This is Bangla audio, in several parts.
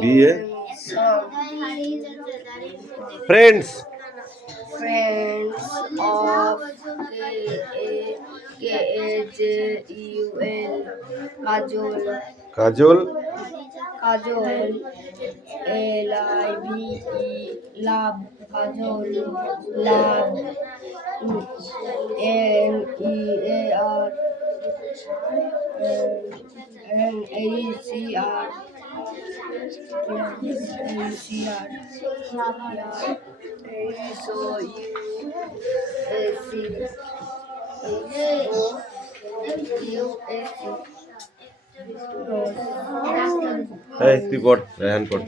B-A friends of Kajul Kajol LIVE love love NEAR NACR এই তুই পড় রেহান পড়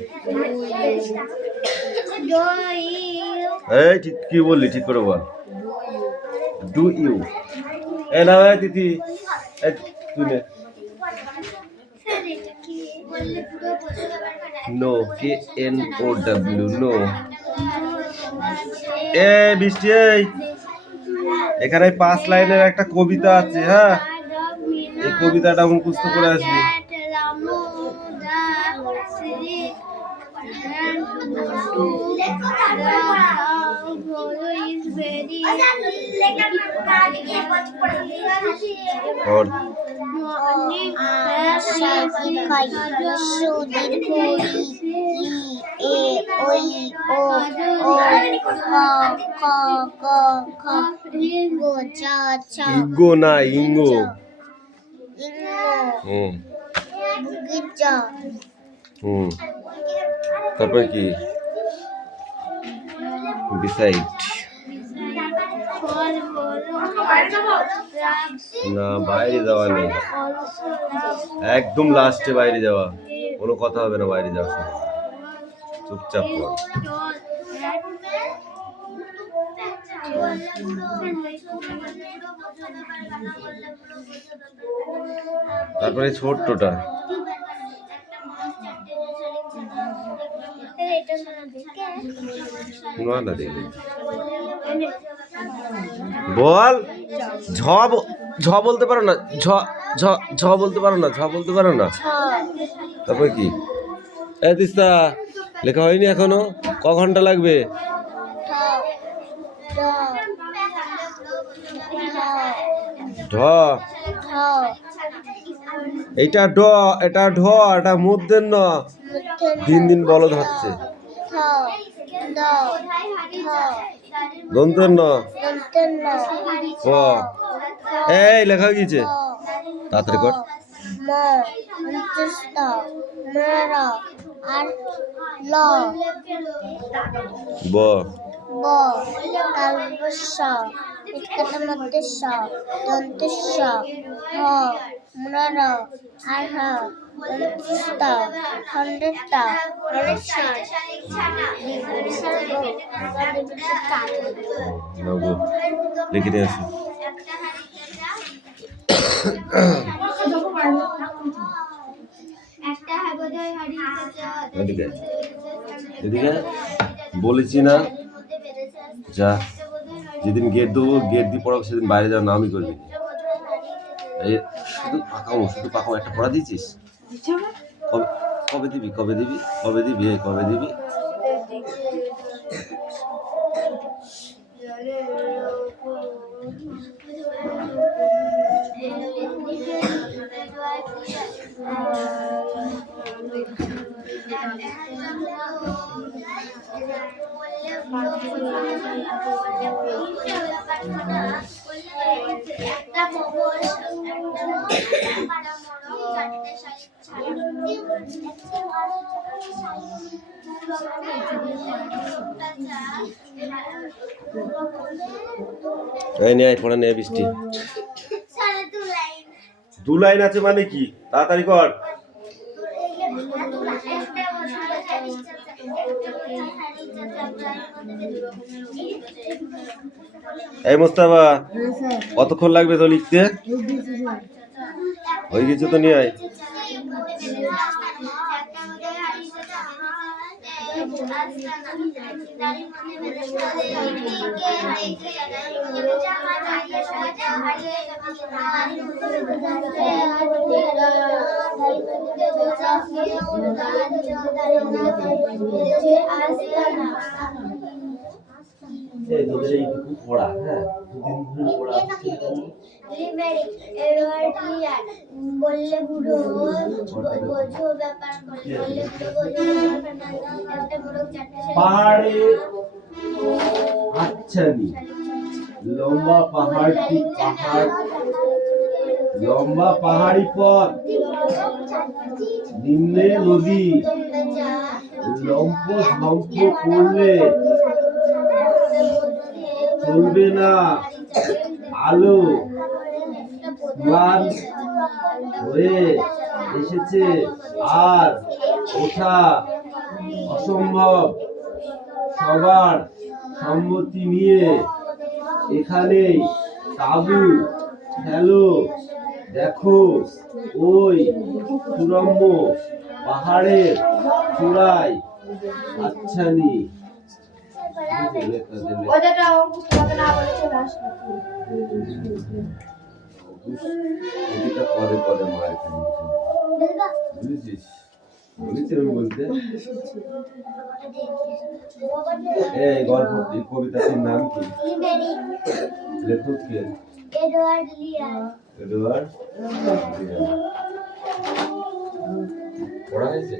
এই ঠিক কি বললি ঠিক করে বল ডু ইউ এ না তিথি তুই নে নো KNOW নো এ বৃষ্টি এখানে 5 লাইনের একটা কবিতা আছে হ্যাঁ এই কবিতাটা মুখস্থ করে আসবি और ইগো না ইঙ্গো তারপর কি বিসাইড না বাইরে যাওয়া নেই একদম লাস্টে বাইরে যাওয়া কোনো কথা হবে না বাইরে যাওয়া চুপচাপ পড় তারপরে ছোট্টটা না দেখি বল ঝ বলতে পারো না ঝ বলতে পারো না বলতে পারো না তারপর কি তিস্তা লেখা হয়নি এখনো ক ঘন্টা লাগবে ঢ এইটা ড এটা ঢ এটা মধ্যের ন দিন বলদ হচ্ছে দন্তের ন ক এই লেখা গিয়েছে তাড়াতাড়ি কর ব লিখে নিয়ে আসি এদিকে বলেছি না যা যেদিন গেট দেবো গেট দিয়ে পড়াবো সেদিন বাইরে যাওয়ার নামই করবি শুধু পাকাও একটা পড়া দিয়েছিস কবে দিবি এই নে পড়া নে বৃষ্টি 2 লাইন আছে মানে কি তাড়াতাড়ি কর এই মোস্তাফা কতক্ষণ লাগবে তো লিখতে হয়ে গেছে তো নিয়ে আয় এই তোদের এইটুকু পড়া, হ্যাঁ, দুদিন ধরে পড়া হচ্ছে কেন? লিমেরিক এডওয়ার্ড লিয়ার বললে বুড়ো বোঝো ব্যাপার করে বললে বুড়ো বোঝো ব্যাপার না একটা মোড়ক চারটে পাহাড়ে হাতছানি, লম্বা পাহাড়ি পথ, নিম্নে নদী, লম্প ঝম্প করলে চলবে না, আলো ম্লান হয়ে এসেছে আর ওঠা অসম্ভব, সবার সম্মতি নিয়ে এখানেই তাঁবু ফেলো, দেখো ওই সুরম্য পাহাড়ের চূড়ায় হাতছানি। ওটা পুস্তকে না বলে চলে আসলো এটা পরে পরে মার বুঝেছিস? বলেছি আমি বলতে। এই গল্প, এই কবিতাটির নাম কি? লেখক কে? এডওয়ার্ড লিয়ার। এডওয়ার্ড লিয়ার। পড়া হয়েছে?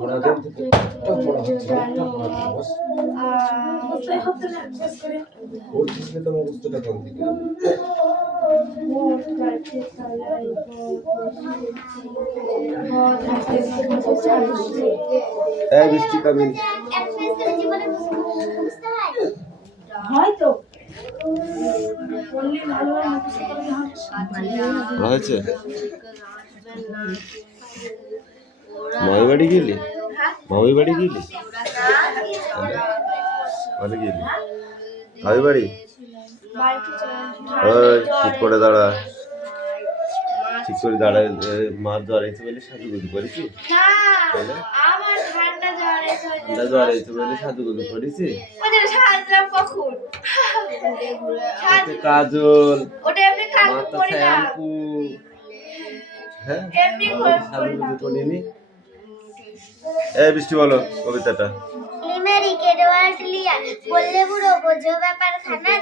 পড়া দেন থেকে একটা পড়া হচ্ছে, একটা পড়া বস। পড়ছিস না তো মুখস্থটা কোন দিকে হবে? এই বৃষ্টি কামিন। জীবনে বুঝতে হয় হয়তো পড়া হয়েছে? মামি বাড়ি গেলি? মামি বাড়ি গেলি? মানে গেলি মামি বাড়ি? ওই ঠিক করে দাঁড়া, ঠিক করে দাঁড়ায়। মাছ জ্বর এসে বলে সাজুগুজু করেছি? ঠান্ডা জ্বর এসে বলে সাজুগুজু করেছি? কাজল, মাথা শ্যাম্পু, হ্যাঁ সাজুগুজু করিনি। এই বৃষ্টি বলো কবিতাটা। লিমেরিক এডওয়ার্ড লিয়ার বললে বুড়ো বোঝো ব্যাপার খানা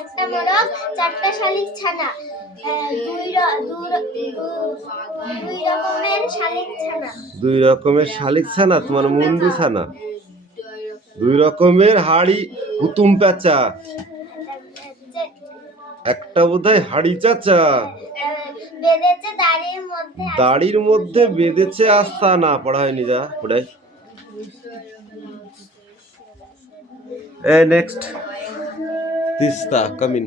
একটা মোড়ক চারটা শালিক ছানা দুই রকমের শালিক ছানা তোমার মুন্ডু ছানা, দুই রকমের হাড়ি হুতুম পেঁচা, একটা বোধহয় হাড়ি চাচা, বেঁধেছে দাড়ির মধ্যে বেঁধেছে আস্তানা। পড়া হয়নি, যা পড়াই। Next Teesta come in.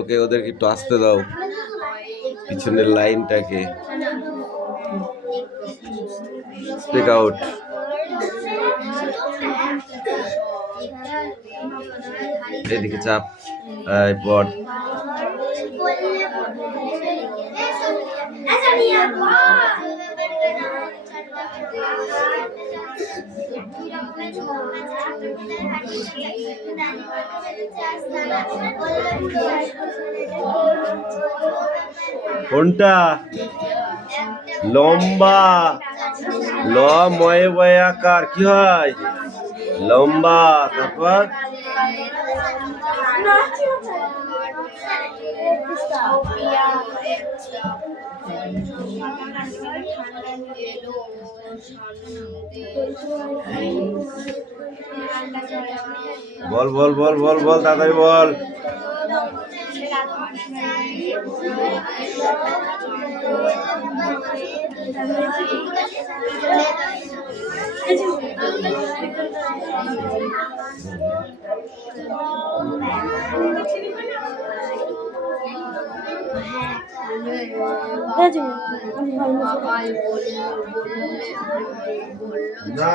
ওকে, ওদেরকে একটু আসতে দাও, পিছনের লাইনটাকে। Speak out. এদিকে চাপ, পট। কোনটা? লম্বা, ল ময় বয়াকার কি হয়? লম্বা। তারপর বল বল বল বল বল তাড়াতাড়ি বল। বাবাই না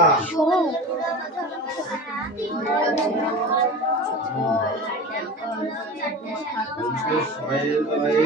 ছয়ের গায়ে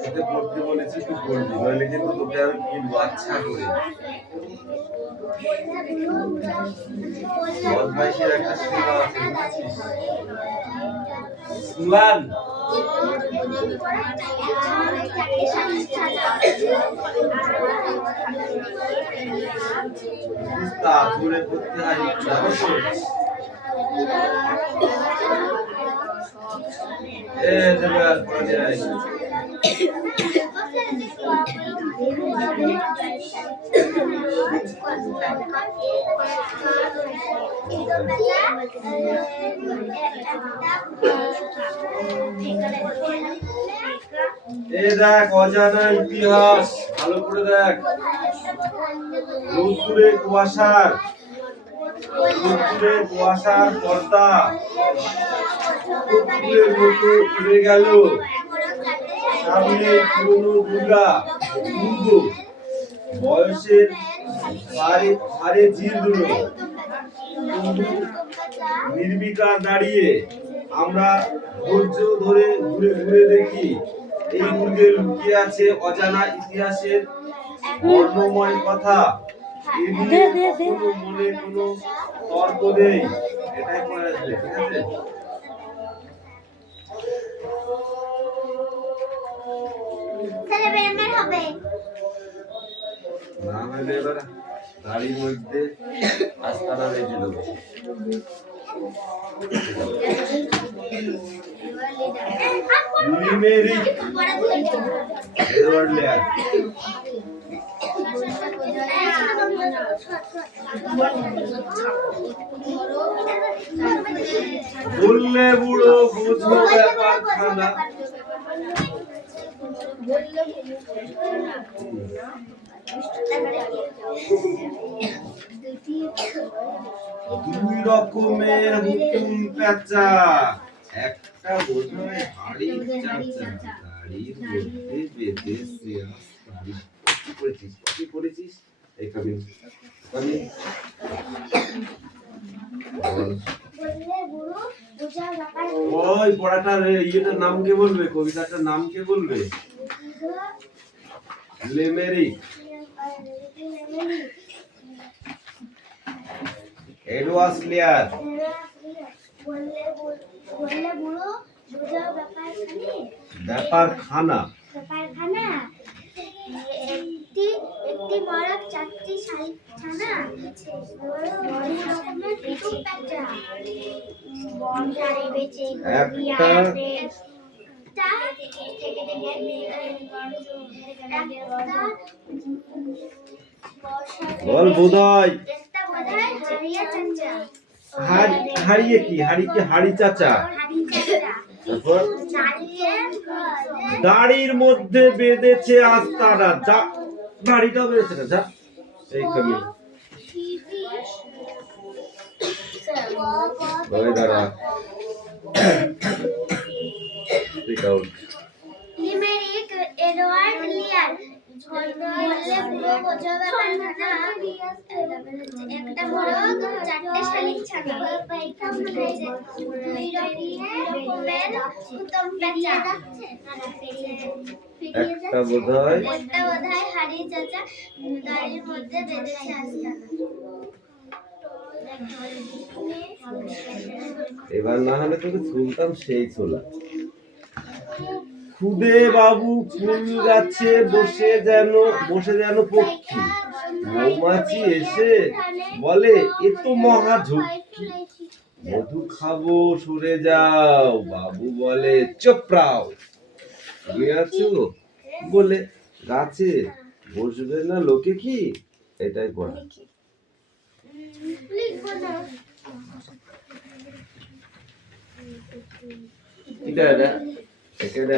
হয়ে পড়তে বলেছি তুই পড়বি, নইলে কিন্তু তোকে আমি কিনবো আচ্ছা করে। বদমাইশের একটা সীমা আছে, বুঝছিস? স্লান ধরে পড়তে হয়, জানো তো? দেবে আর পড়া যায়। দেখ অজানা ইতিহাস ভালো করে দেখ। রোদ্দুরে কুয়াশার পর্দা কুকুরের মতো উড়ে গেল, সামনে পুরনো দুর্গা বয়সের হারে জিরল, নির্বিকার দাঁড়িয়ে আমরা ধৈর্য ধরে ঘুরে ঘুরে দেখি এই দুর্গে লুকিয়ে আছে অজানা ইতিহাসের বর্ণময় কথা। কখনো মনে কোনো তর্ক নেই, এটাই পড়ে আসবে, ঠিক আছে? না হলে এবার গাড়ির মধ্যে আস্তানা রেখে দেবো। লিমেরিক এডওয়ার্ড লেয়ার বললে বুড়ো বুঝো ব্যাপার খানা। দুই রকমের হুকুম পেঁচা, একটা বোঝায় হাড়ি চাচা, গাড়ির মধ্যে বেঁধেছে আস্তানা। কি পড়েছিস? এই কবি ওই পড়াটার ইয়েটার নাম কে বলবে? কবিতাটার নাম কে বলবে? Limerick Edward layer. ব্যাপারখানা একটি মরক চারটি ছানা, বল বোধয় হারিয়ে কি? হাড়ি চাচা। দাড়ির মধ্যে বেঁধেছে আস্তানা, দাড়িটা বেঁধেছে না, যা এই কবি ওই দাঁড়া লিমেরিক এডওয়ার্ড লেয়ার। বললে পুরো বোঝো ব্যাপার না, একটা মোরগ চারটে শালিক ছানা, দুই রকমের হুকুম পেঁচা, একটা বোধহয় হাড়ি চাচা, দাড়ির মধ্যে বেঁধেছে আস্তানা। এবার না হলে তোকে শুনতাম সেই ছোলা। খুদে বাবু ফুল গাছে বসে যেন পক্ষী, মৌমাছি এসে বলে এ তো মহা ঝক্কি, মধু খাবো সরে যাও, বাবু বলে চোপড়াও, শুয়ে আছো বলে গাছে বসবে না লোকে কি, এটাই পড়া। লিখবো না। এটা এখানে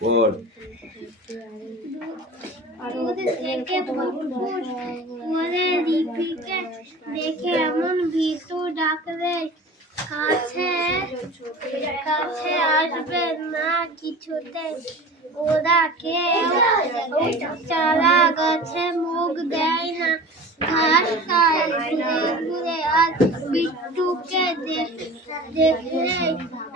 পড়। ওদের রিপিকে দেখে এমন ভীতু ডাকলে কাছে কাছে আসবে না কিছুতে। ওরা কেউ চারা গাছে মুখ দেয় না, ঘাস খায় ঘুরে ঘুরে। আর বিট্টুকে দেখলে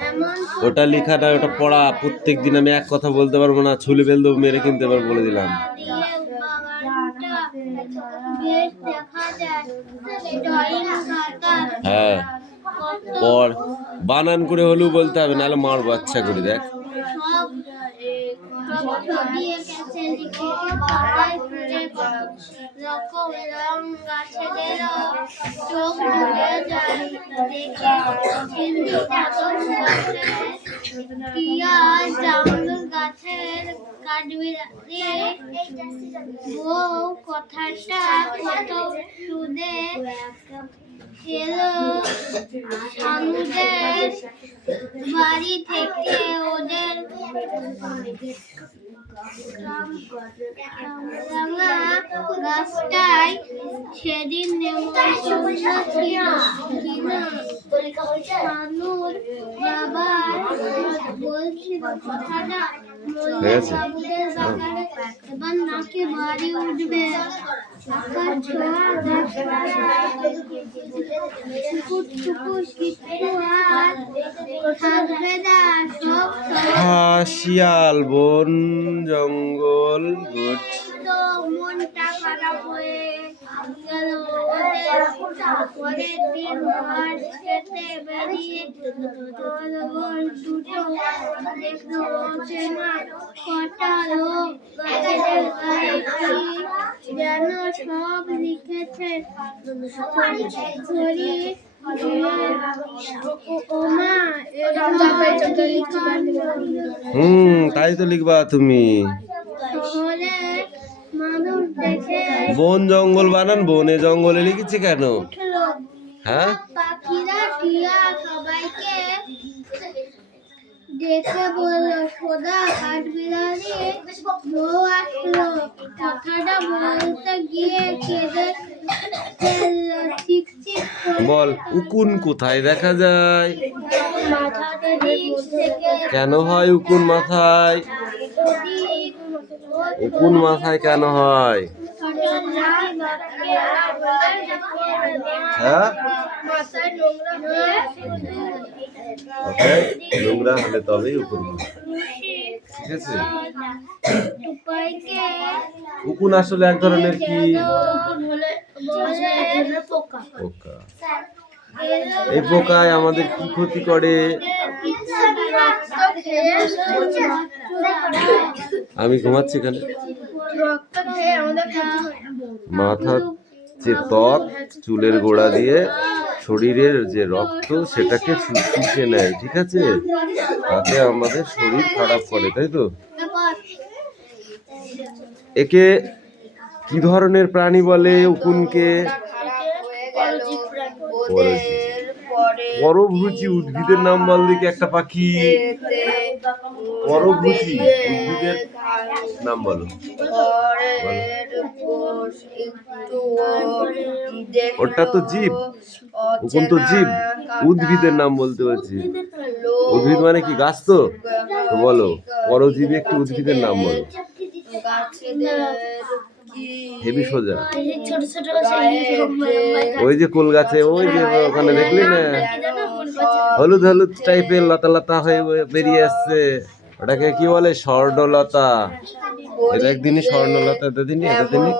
এমন ওটা লেখা না, ওটা পড়া। প্রত্যেক দিন আমি এক কথা বলতে পারবো না, ছুলে ফেল দেবো, মেরে কিনতে পারবো, বলে দিলাম। বেশ দেখা যায় ড্রয়িং খাতা হ্যাঁ পড়, বানান করে হলেও বলতে হবে, নাহলে মারবো আচ্ছা করে। দেখ সব ছবি এঁকেছে, লিখেছে পাতায় ফুলে কত রকম রং। গাছেদেরও চোখ ঢুকে যায় দেখে হিন্দি চাদর গাছে টিয়া জামরুল গাছের কাঠবিড়ালি বউ কথাটা কত সুদে এলো শানুদের বাড়ি থেকে। ওদের রাঙা গাছটায় সেদিন নেমন্তন্ন ছিল কিনা শানুর বাবা বলছিল কথাটা মল্লিকবাবুদের বাগানে এবার নাকি বাড়ি উঠবে। আকাশ ছোঁয়া গাছপালা টুকুর টুকুর কিচ্ছু আর থাকবে না, সব শিয়াল বন জঙ্গল গুড। তো মনটা খারাপ হয়ে গেল ওদের। পরের দিন মাঠ খেতে বেরিয়ে বল দুটো দেখলো চেনা কটা লোক গাছেদের গায়ে কি যেন সব লিখেছে। ছড়ি ওমা তাই তো লিখবা তুমি। শহরে মানুষ দেখে বন জঙ্গল বানান বনে জঙ্গলে লিখেছি কেন? উঠলো। হ্যাঁ পাখিরা টিয়া সবাইকে দেখে বললো সোদা কাঠবিড়ালি বউ আসলো। কথাটা বলতে গিয়ে কেঁদে ফেললো। চিকচিক করে বল, উকুন কোথায় দেখা যায়? মাথাটা দিক থেকে কেন হয় উকুন মাথায়? ওদিক উকুন মাথায় কেন হয়? হ্যাঁ মাথায় নোংরা হয়ে ওকে, নোংরা হলে তবেই উকুন হয়। ঠিক আছে। টুপাইকে উকুন আসলে এক ধরনের কি পোকা। পোকা। এই পোকায় আমাদের কি ক্ষতি করে? আমি ঘুমাচ্ছি এখানে। মাথার যে ত্বক, চুলের গোড়া দিয়ে শরীরের যে রক্ত সেটাকে শুষে নেয়, ঠিক আছে? তাতে আমাদের শরীর খারাপ করে, তাই তো? একে কি ধরনের প্রাণী বলে উকুনকে? পরভুজি। উদ্ভিদের নাম বল দেখি একটা পাখি। পরভুজি উদ্ভিদের নাম বলো। ওটা তো জীব, উকুন তো জীব। উদ্ভিদের নাম বলতে পারছি। উদ্ভিদ মানে কি, গাছ তো? তো বলো পরজীবী একটি উদ্ভিদের নাম বলো। হেবি সোজা। ছোট ছোট ওই যে কুল গাছে, ওই যে ওখানে দেখলি না, হলুদ হলুদ টাইপের লতা লতা হয়ে বেরিয়ে আসছে, ওটাকে কি বলে? স্বর্ণলতা। এটা একদিনই স্বর্ণলতা, এতদিনই এতদিনই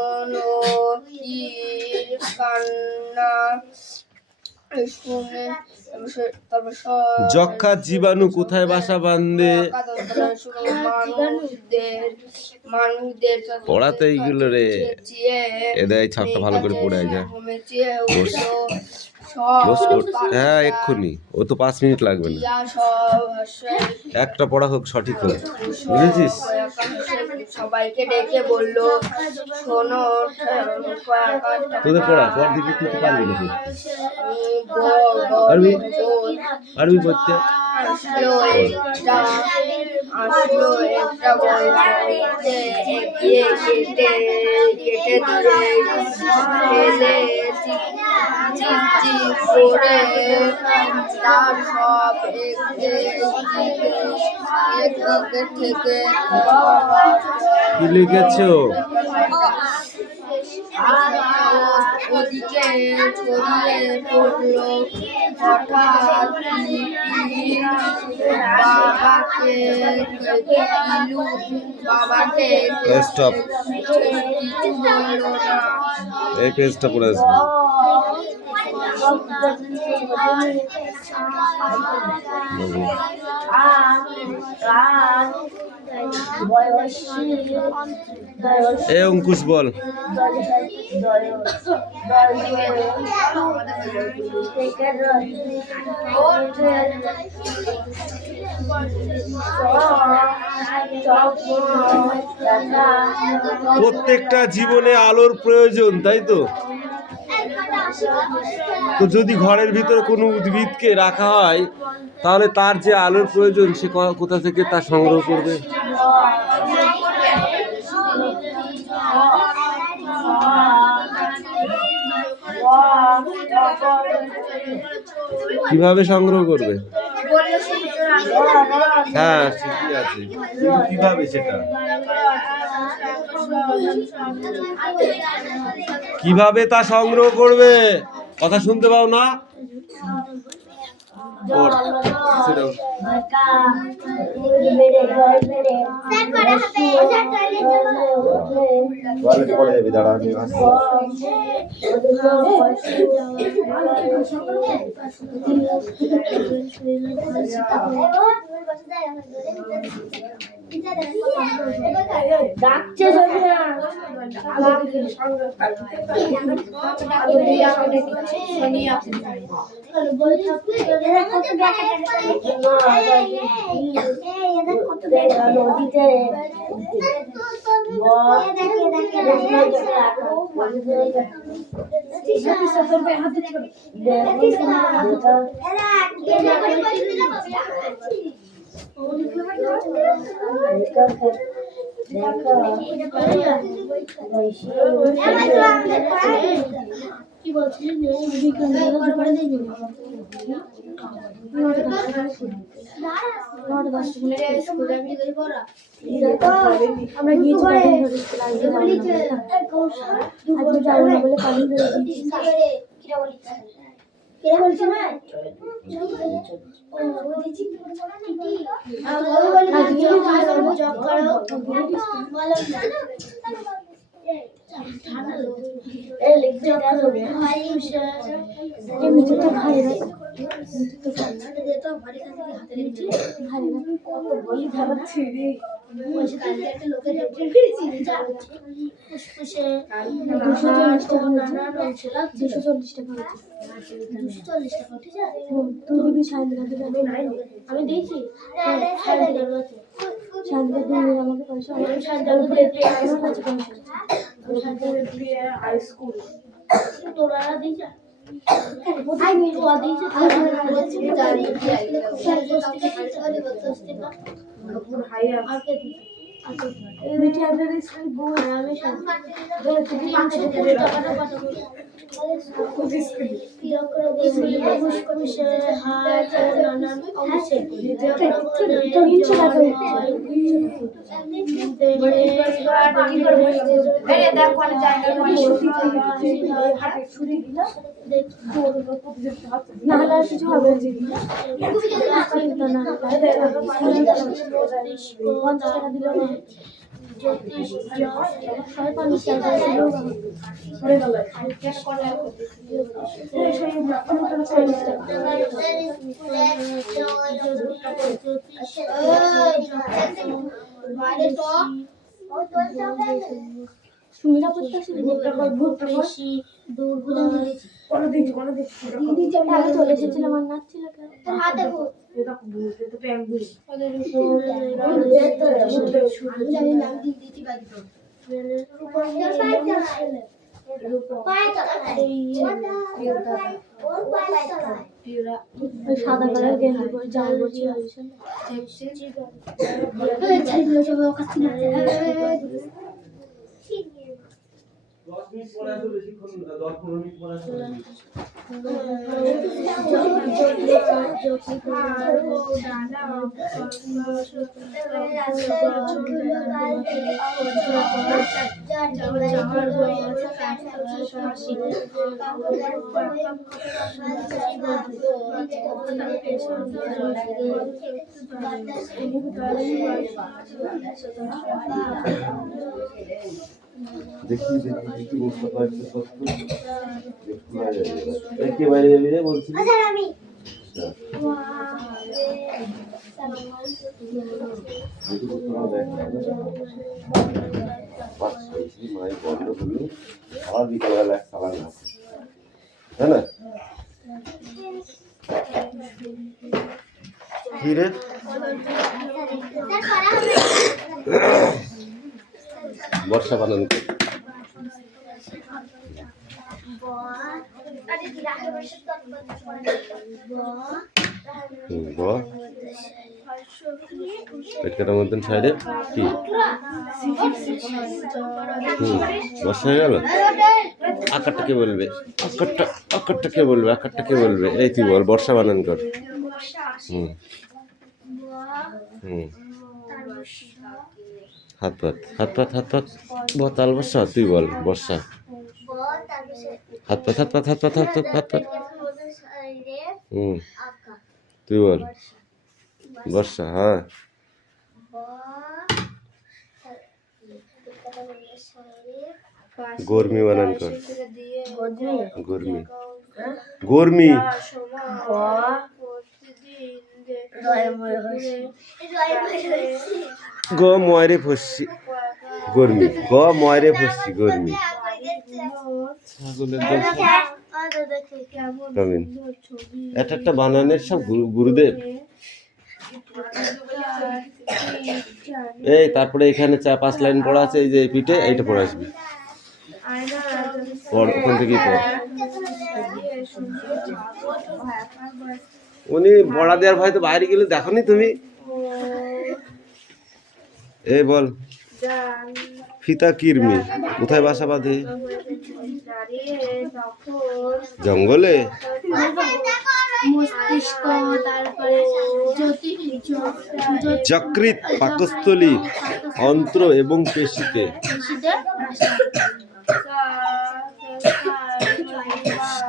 কান্না শুনে যক্ষা জীবাণু কোথায় বাসা বাঁধে? পড়াতে এইগুলো রে, এদের এই ছাপটা ভালো করে পড়ে যায়। হ্যাঁ এক্ষুনি, ও তো 5 মিনিট লাগবে না, একটা পড়া হোক, সঠিক হোক, বুঝেছিস? সবাইকে ডেকে বললো, শোনো তোদের পড়া পর দিকে তুই তো পারবি না, পারবি পারবি পড়তে। আসলো একটা বলতে এগিয়ে কেটে দিয়ে ফেলে চিপ করে তার সব একদিকে থেকে কি লিখেছো? ওদিকে ছড়িয়ে পড়লো হঠাৎ বাবাকে স্টপ, কিছু বললো না। এই পেজটা পড়ে আসবে। এ অঙ্কুশ বল। প্রত্যেকটা জীবনে আলোর প্রয়োজন, তাই তো? তো যদি ঘরের ভিতরে কোনো উদ্ভিদকে রাখা হয়, তাহলে তার যে আলোর প্রয়োজন সে কোথা থেকে তা সংগ্রহ করবে? কিভাবে সংগ্রহ করবে? হ্যাঁ ঠিকই আছে, কিন্তু কিভাবে সেটা? কিভাবে তা সংগ্রহ করবে? কথা শুনতে পাও না? পড়ে যাবি, দাঁড়া আমি আসছি। ডাকছে নদীতে কি বলছিস? আমরা গিয়েছি আমি দিয়েছি আমাকে পয়সা তোরা দিয়েছে না হলে কিছু হবে না। 50 টাকা দিল না। জ্যোতিষ সুমিরা বেশি দুর্বল চলে এসেছিল আমার নাচ ছিল তোর হাতে সাদা কালার গেঞ্জি পরে জামা পরছি 10 মিনিট পরে আসো, বেশিক্ষণ 10-15 মিনিট পরে আসো। দেখি মুস্তফা একটু সত্য কে বাইরে যাবি রে বলছি আমি মায়ের বন্ধ করলো আবার বিকালবেলা এক সালান আছে তাই না কি রে বর্ষা বানান পেটকাটার মধ্যে সাইডে কি বর্ষা হয়ে গেল আকারটাকে বলবে আকারটাকে বলবে আকারটাকে বলবে এই তুই বল বর্ষা বানান কর হুম হুম হাত পাত তাল বর্ষা তুই বল বর্ষা হাত পাত হুম তুই বল বর্ষা হ্যাঁ গরমি বানান কর গরমি গ ময়রে ফসছি গরমি গ ময়রে ফসছি গরমি ছাগলের এটা একটা বানানের সব গুরুদেব এই তারপরে এখানে 4-5 লাইন পড়া আছে এই যে পিঠে এইটা পড়ে আসবি পড় ওখান থেকেই পড় উনি পড়া দেওয়ার ভয় তো বাইরে গেলে দেখো নি তুমি এই বল ফিতা কিরমি কোথায় বাসা বাঁধে জঙ্গলে যকৃৎ পাকস্থলী অন্ত্র এবং পেশিতে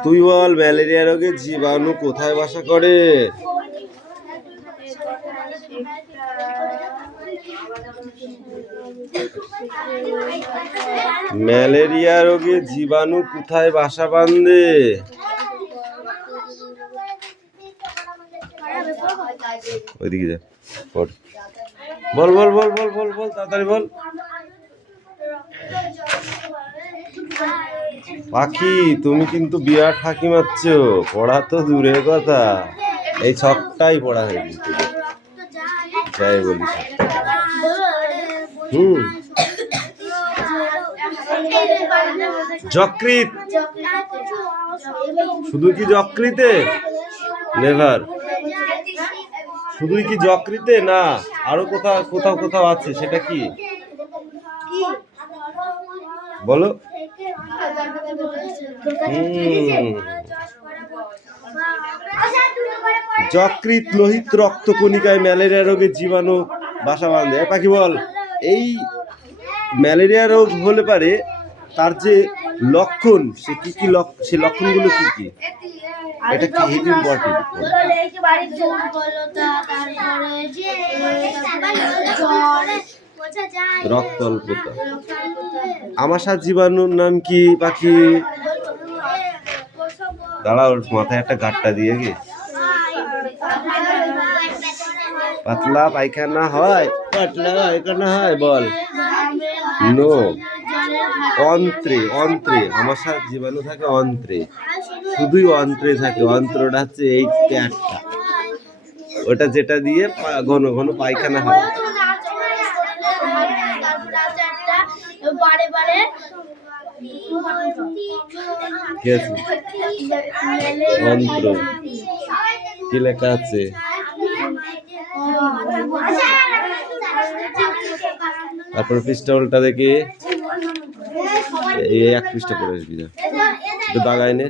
তুই বল ম্যালেরিয়া রোগের জীবাণু কোথায় বাসা করে ম্যালেরিয়া রোগে জীবাণু কোথায় বাসা বাঁধে ওইদিকে যা বল বল বল বল বল বল তাড়াতাড়ি বল পাখি তুমি কিন্তু বিরাট ফাঁকি মারছ পড়া তো দূরের কথা এই ছকটাই পড়া হয়ে গেছে যাই বলিস যকৃৎ শুধু কি যকৃতে নেভার শুধুই কি যকৃতে না আরো কোথাও কোথাও কোথাও আছে সেটা কি বলো যকৃৎ লোহিত রক্তকণিকায় ম্যালেরিয়া রোগের জীবাণু বাসা বাঁধে পাখি বল এই ম্যালেরিয়া রোগ হলে পারে তার যে লক্ষণ সে কি কি সে লক্ষণগুলো কি কি এটা কি হেভি ইম্পর্টেন্ট রক্ত অল্পতা। আমাশা জীবাণুর নাম কি পাখি? দাঁড়া, ওর মাথায় একটা গাঁটটা দিয়ে গে। পাতলা পায়খানা হয়, পাতলা পায়খানা হয়, বল। নো, অন্ত্রে। অন্ত্রে আমাশা জীবাণু থাকে অন্ত্রে, শুধুই অন্ত্রে থাকে। অন্ত্রটা হচ্ছে এই প্যাটটা, ওটা যেটা দিয়ে ঘন ঘন পায়খানা হয়। কি আছে? অন্ত্র। কি লেখা আছে? তারপর পৃষ্ঠা উল্টা দেখি, এই এক পৃষ্ঠা পড়ে আসবি যা, একটু দাগাই নে।